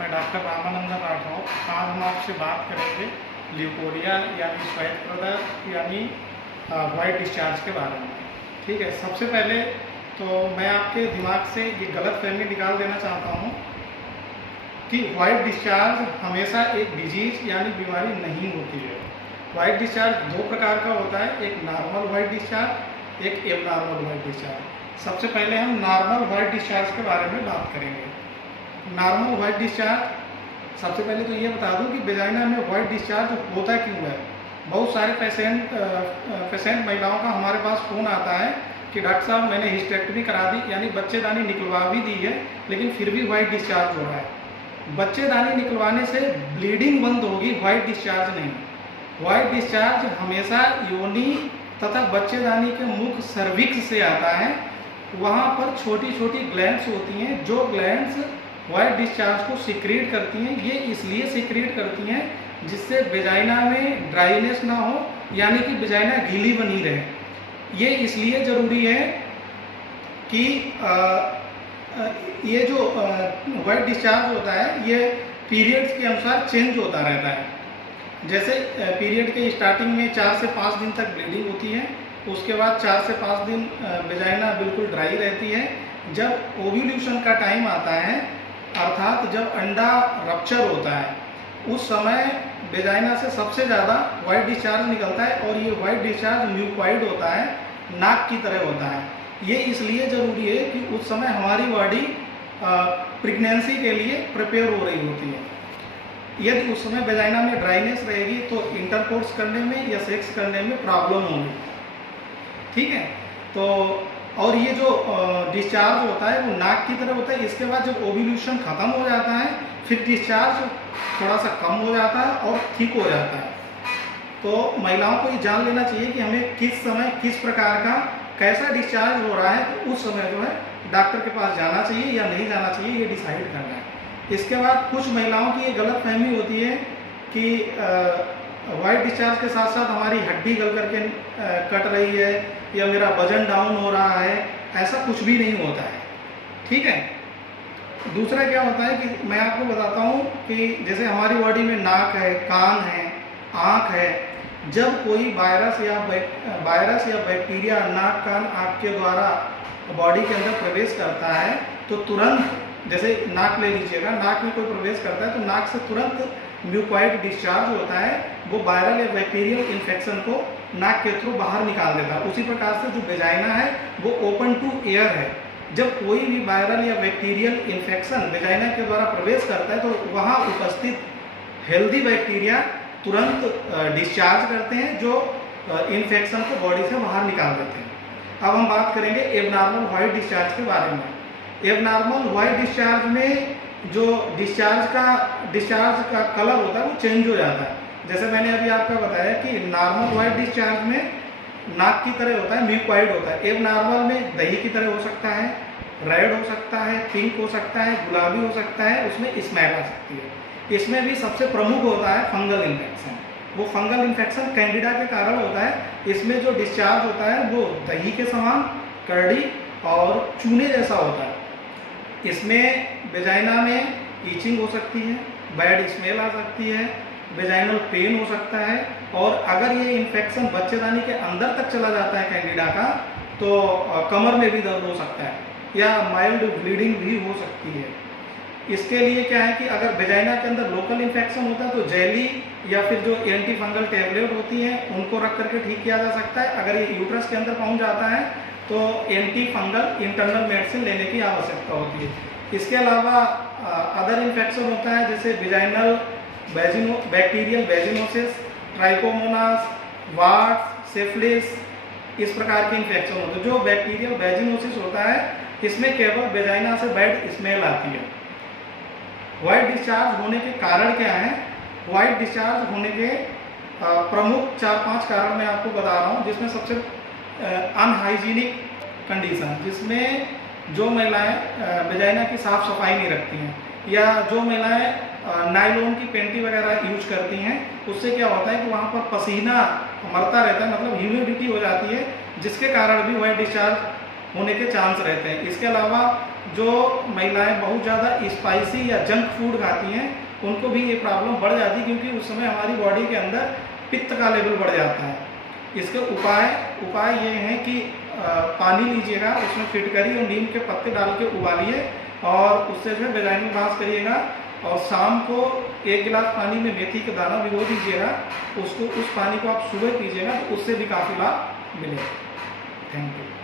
मैं डॉक्टर रामानंदन राठौर। आज हम आपसे बात करेंगे ल्यूकोरिया यानी श्वेत प्रदाह यानी वाइट डिस्चार्ज के बारे में। ठीक है, सबसे पहले तो मैं आपके दिमाग से ये गलतफहमी निकाल देना चाहता हूँ कि वाइट डिस्चार्ज हमेशा एक डिजीज यानी बीमारी नहीं होती है। वाइट डिस्चार्ज दो प्रकार का होता है, एक नॉर्मल वाइट डिस्चार्ज, एक एबनॉर्मल वाइट डिस्चार्ज। सबसे पहले हम नॉर्मल वाइट डिस्चार्ज के बारे में बात करेंगे। नॉर्मल वाइट डिस्चार्ज, सबसे पहले तो ये बता दूं कि वेजाइना में वाइट डिस्चार्ज होता क्यों है। बहुत सारे पेशेंट महिलाओं का हमारे पास फ़ोन आता है कि डॉक्टर साहब मैंने हिस्टेक्टमी करा दी यानी बच्चेदानी निकलवा भी दी है लेकिन फिर भी वाइट डिस्चार्ज हो रहा है। बच्चेदानी निकलवाने से ब्लीडिंग बंद होगी, वाइट डिस्चार्ज नहीं। वाइट डिस्चार्ज हमेशा योनि तथा बच्चेदानी के मुख सर्विक्स से आता है। वहाँ पर छोटी छोटी ग्लैंड्स होती हैं जो ग्लैंड्स वाइट डिस्चार्ज को सिक्रीट करती हैं। ये इसलिए सिक्रीट करती हैं जिससे वेजाइना में ड्राइनेस ना हो यानी कि वेजाइना गीली बनी रहे। ये इसलिए ज़रूरी है कि ये जो वाइट डिस्चार्ज होता है ये पीरियड्स के अनुसार चेंज होता रहता है। जैसे पीरियड के स्टार्टिंग में 4 से 5 दिन तक ब्लीडिंग होती है, उसके बाद 4 से 5 दिन वेजाइना बिल्कुल ड्राई रहती है। जब ओव्यूल्यूशन का टाइम आता है अर्थात जब अंडा रप्चर होता है उस समय वेजाइना से सबसे ज़्यादा वाइट डिस्चार्ज निकलता है और ये वाइट डिस्चार्ज म्यूकॉइड होता है, नाक की तरह होता है। ये इसलिए ज़रूरी है कि उस समय हमारी बॉडी प्रेगनेंसी के लिए प्रिपेयर हो रही होती है। यदि उस समय वेजाइना में ड्राइनेस रहेगी तो इंटरकोर्स करने में या सेक्स करने में प्रॉब्लम होगी। ठीक है, तो और ये जो डिस्चार्ज होता है वो नाक की तरह होता है। इसके बाद जब ओव्यूल्यूशन ख़त्म हो जाता है फिर डिस्चार्ज थोड़ा सा कम हो जाता है और ठीक हो जाता है। तो महिलाओं को ये जान लेना चाहिए कि हमें किस समय किस प्रकार का कैसा डिस्चार्ज हो रहा है, तो उस समय जो है डॉक्टर के पास जाना चाहिए या नहीं जाना चाहिए ये डिसाइड करना है। इसके बाद कुछ महिलाओं की ये गलतफहमी होती है कि वाइट डिस्चार्ज के साथ साथ हमारी हड्डी गल करके कट रही है या मेरा वजन डाउन हो रहा है, ऐसा कुछ भी नहीं होता है। ठीक है, दूसरा क्या होता है कि मैं आपको बताता हूँ कि जैसे हमारी बॉडी में नाक है, कान है, आँख है। जब कोई वायरस या बैक्टीरिया नाक, कान, आँख के द्वारा बॉडी के अंदर प्रवेश करता है तो तुरंत, जैसे नाक ले लीजिएगा, नाक में कोई प्रवेश करता है तो नाक से तुरंत म्यूकॉइड डिस्चार्ज होता है। वो वायरल या बैक्टीरियल इन्फेक्शन को नाक के थ्रू बाहर निकाल देता है। उसी प्रकार से जो वेजाइना है वो ओपन टू एयर है। जब कोई भी वायरल या बैक्टीरियल इन्फेक्शन वेजाइना के द्वारा प्रवेश करता है तो वहाँ उपस्थित हेल्दी बैक्टीरिया तुरंत डिस्चार्ज करते हैं जो इन्फेक्शन को बॉडी से बाहर निकाल देते हैं। अब हम बात करेंगे एबनॉर्मल वाइट डिस्चार्ज के बारे में। एबनॉर्मल वाइट डिस्चार्ज में जो डिस्चार्ज का कलर होता है वो चेंज हो जाता है। जैसे मैंने अभी आपको बताया कि नॉर्मल वाइट डिस्चार्ज में नाक की तरह होता है, म्यूकॉइड होता है। एबनॉर्मल में दही की तरह हो सकता है, रेड हो सकता है, पिंक हो सकता है, गुलाबी हो सकता है, उसमें स्मेल आ सकती है। इसमें भी सबसे प्रमुख होता है फंगल इन्फेक्शन। वो फंगल इन्फेक्शन कैंडिडा के कारण होता है। इसमें जो डिस्चार्ज होता है वो दही के समान करड़ी और चूने जैसा होता है। इसमें वेजाइना में ईचिंग हो सकती है, बैड स्मेल आ सकती है, वेजाइनल पेन हो सकता है और अगर ये इन्फेक्शन बच्चेदानी के अंदर तक चला जाता है कैंडिडा का तो कमर में भी दर्द हो सकता है या माइल्ड ब्लीडिंग भी हो सकती है। इसके लिए क्या है कि अगर वेजाइना के अंदर लोकल इन्फेक्शन होता है तो जेली या फिर जो एंटी फंगल टैबलेट होती हैं उनको रख करके ठीक किया जा सकता है। अगर ये यूट्रस के अंदर पहुंच जाता है तो एंटी फंगल इंटरनल मेडिसिन लेने की आवश्यकता होती है। इसके अलावा अदर इन्फेक्शन होता है जैसे vaginal bacterial vaginosis, trichomonas, warts, syphilis, इस प्रकार के इन्फेक्शन होते हैं। जो बैक्टीरियल वेजिनोसिस होता है इसमें केवल वेजाइना से बैड स्मेल आती है। वाइट डिस्चार्ज होने के कारण क्या है? वाइट डिस्चार्ज होने के प्रमुख 4-5 कारण मैं आपको बता रहा हूँ, जिसमें सबसे अनहाइजीनिक कंडीशन, जिसमें जो महिलाएं वेजाइना की साफ सफाई नहीं रखती हैं या जो महिलाएं नायलॉन की पेंटी वगैरह यूज करती हैं, उससे क्या होता है कि वहाँ पर पसीना मरता रहता है, मतलब ह्यूमिडिटी हो जाती है, जिसके कारण भी वाइट डिस्चार्ज होने के चांस रहते हैं। इसके अलावा जो महिलाएं बहुत ज़्यादा स्पाइसी या जंक फूड खाती हैं उनको भी ये प्रॉब्लम बढ़ जाती है, क्योंकि उस समय हमारी बॉडी के अंदर पित्त का लेवल बढ़ जाता है। इसके उपाय ये हैं कि पानी लीजिएगा, उसमें फिटकरी और नीम के पत्ते डाल के उबालिए और उससे जो है वैजाइनल मास करिएगा, और शाम को 1 गिलास पानी में मेथी का दाना भिगो दीजिएगा, उस पानी को आप सुबह पीजिएगा तो उससे भी काफ़ी लाभ मिलेगा। Thank you.